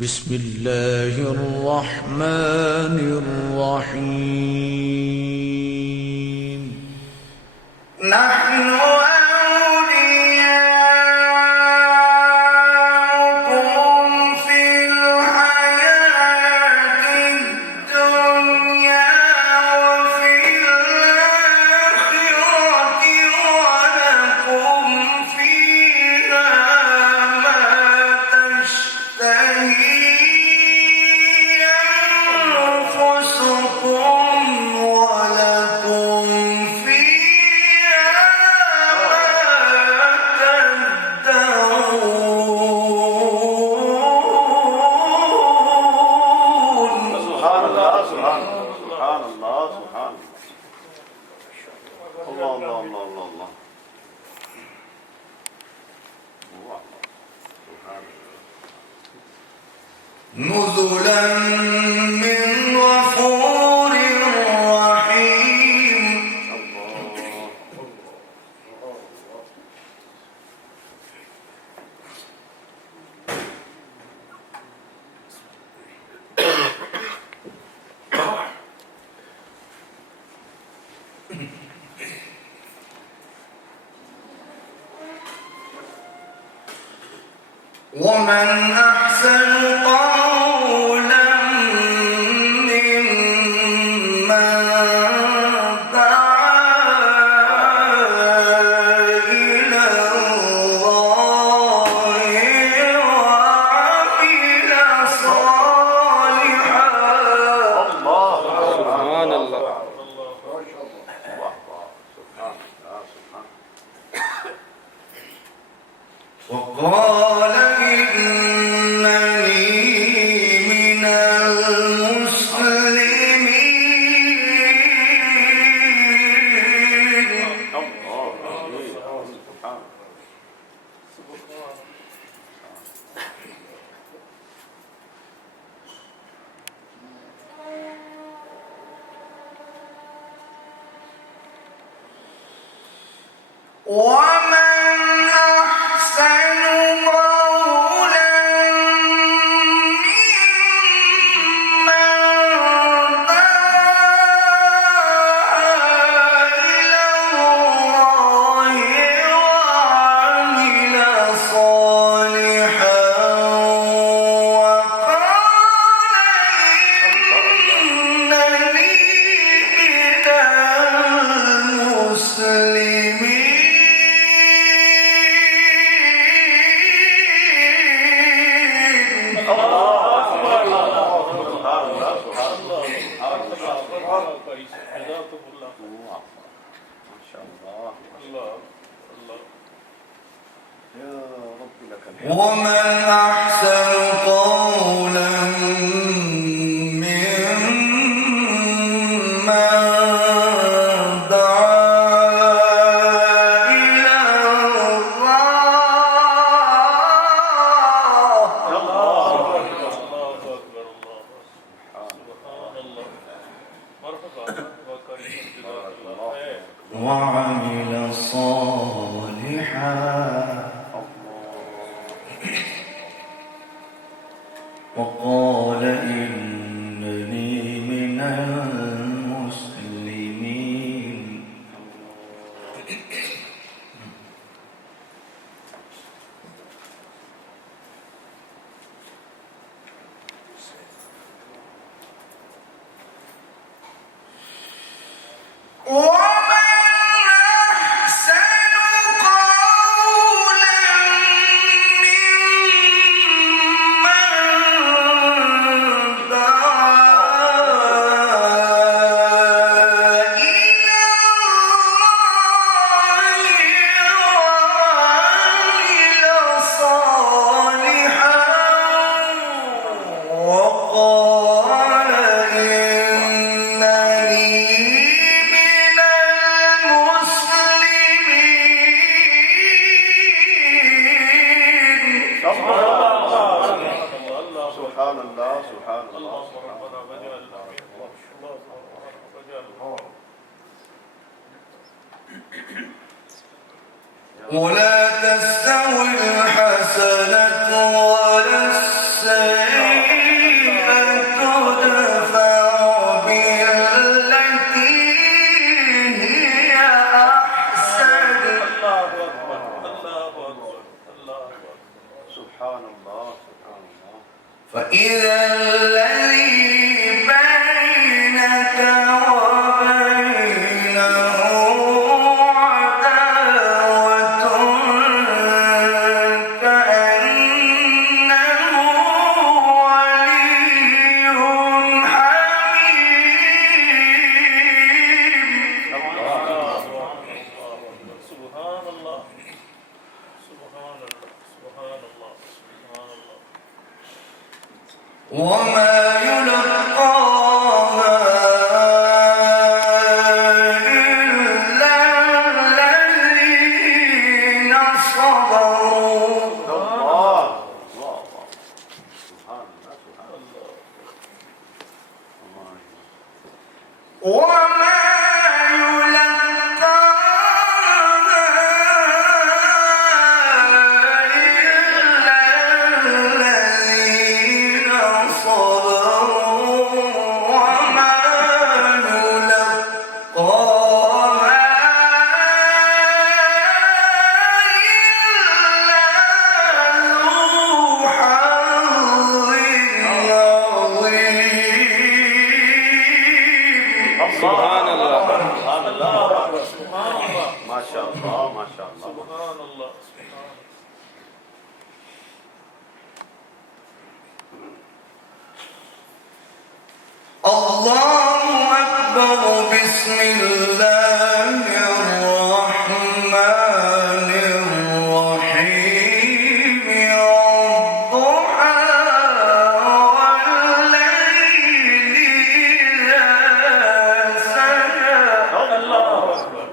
بسم الله الرحمن الرحيم. نحن نزلا من غفور رحيم. ومن أحسن قولا ممن دعا إلى الله وعمل صالحا. سبحان الله. وقال إنني من المسلمين. ومن أحسن قولا ممن دعا إلى الله وعمل صالحا وقال إنني من المسلمين. ومن أحسن قولا ممن دعا إلى الله وعمل صالحا وقال إنني من المسلمين. ولا تستوي الحسنة ولا السيئة وإذا الذي بينك وبينه عداوة كأنه ولي حميم. سبحان الله سبحان الله سبحان الله سبحان الله. وما يلقاها إلا الذين صبروا. وما يلقاها إلا الذين صبروا. وما يلقاها إلا ذو حظ عظيم. سبحان الله سبحان الله سبحان الله ما شاء الله ما شاء الله. سبحان الله سبحان الله أكبر. بسم الله الرحمن الرحيم. والضحى والليل إذا سجى. الله أكبر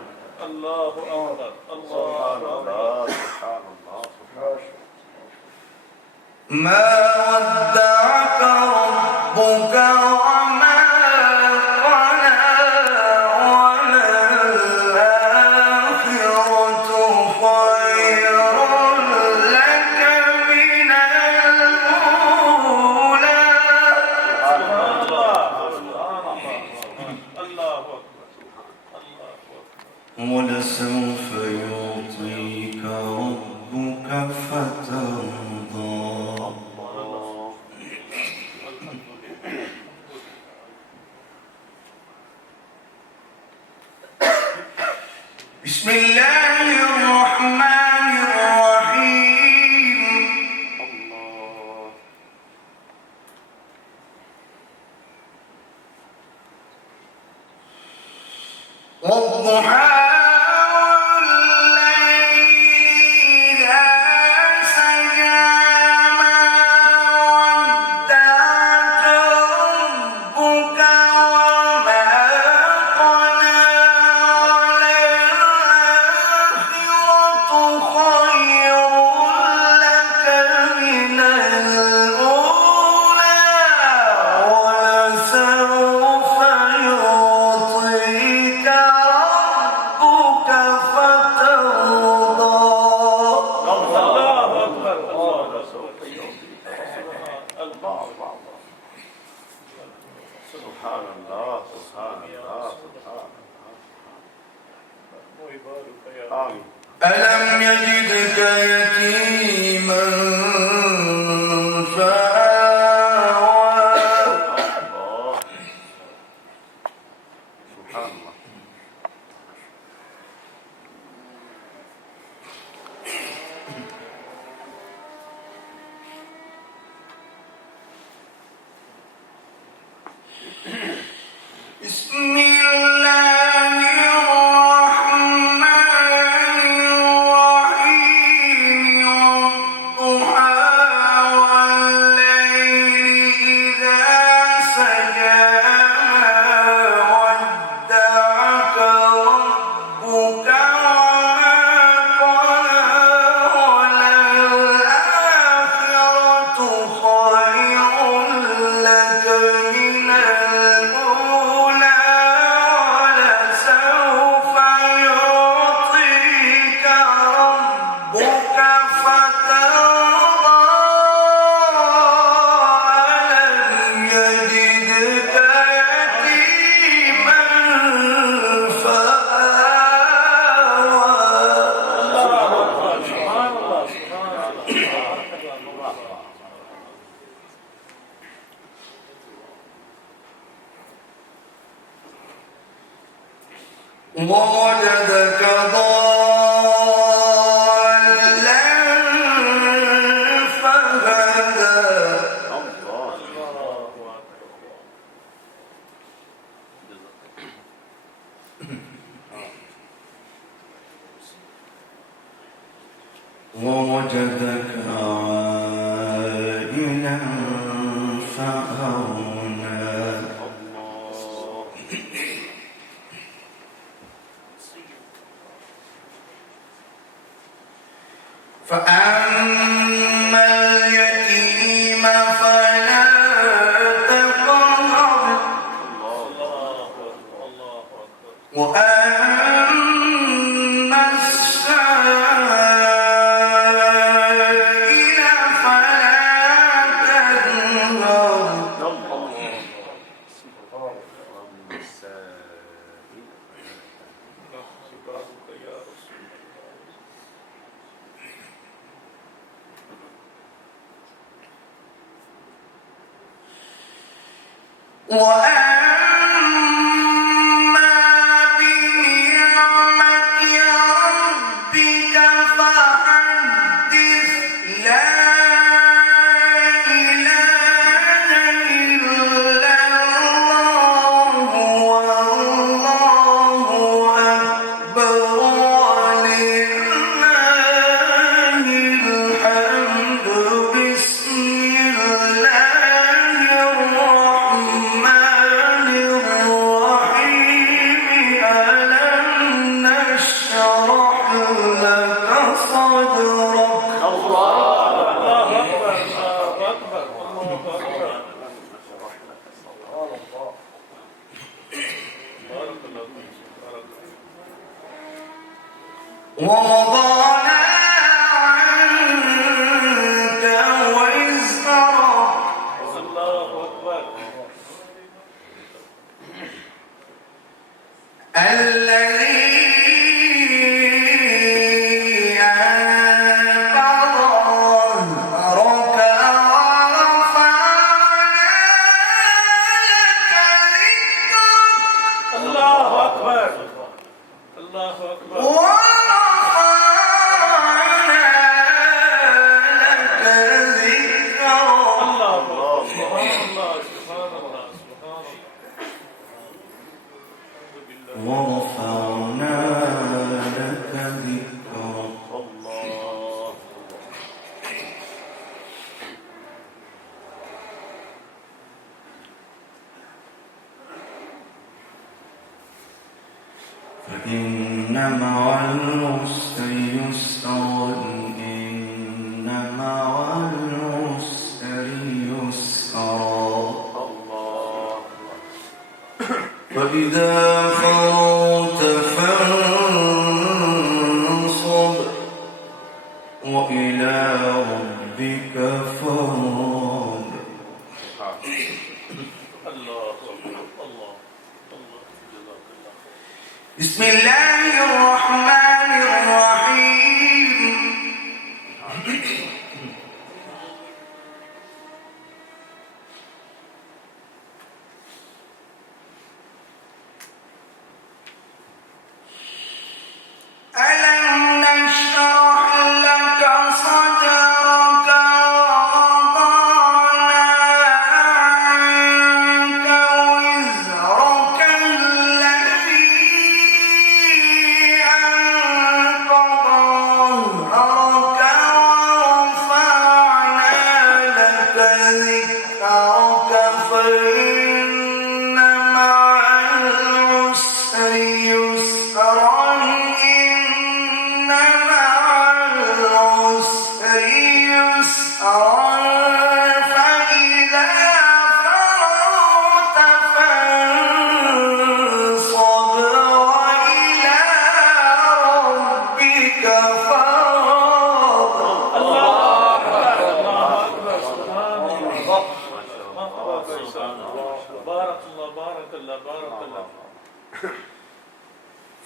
الله أكبر الله أكبر. سبحان الله سبحان الله. ما ودعك ربك وما قلى. وللآخرة خير لك من الأولى. سبحان الله سبحان الله الله أكبر الله أكبر. ولسوف يعطيك ربك فترضى. بسم الله الرحمن الرحيم. الله والضحى والليل إذا سجى. ما ودعك ربك وما قلى. وللآخرة خير لك من الأولى. ولسوف يعطيك ربك فترضى. الله أكبر الله سبحان الله سبحان الله سبحان ويبارك يا الله. آمين. ألم يجدك يتيما فآوى. الله سبحان الله. بسم الله الرحمن الرحيم. والضحى والليل إذا سجى. ما ودعك ربك وما قلى. وللآخرة خير لك من الأولى. ووجدك ضالا فهدى ووجدك عائلا فأغنى فأما اليتيم فلا تقهر وأما السائل فلا تنهر وأما بنعمة ربك فحدث لا إله إلا الله والله أكبر ولله الحمد بسم الله الرحمن الرحيم ألم نشرح لك صدرك ووضعنا عنك وزرك الذي أنقض ظهرك ورفعنا لك ذكرك ورفعنا لك ذكرك فإن مع العسر يسرا إن مع العسر يسرا فإذا فرغت فانصب وإلى ربك فارغب بسم الله الرحمن الرحيم ألم نشرح لك صدرك ووضعنا عنك وزرك الذي أنقض ظهرك ورفعنا لك ذكرك فإن مع العسر يسرا إن مع العسر يسرا فإذا فرغت فانصب وإلى ربك فارغب بارك الله بارك الله بارك الله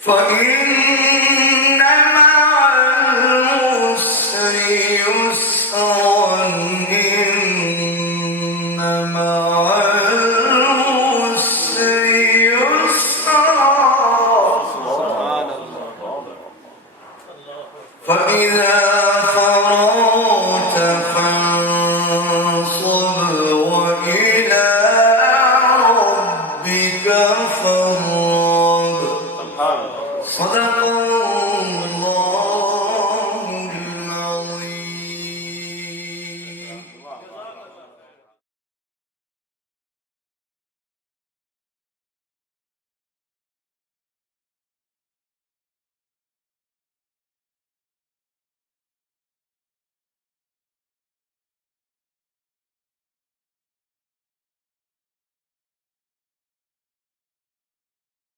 فإن مع العسر يسرا إن مع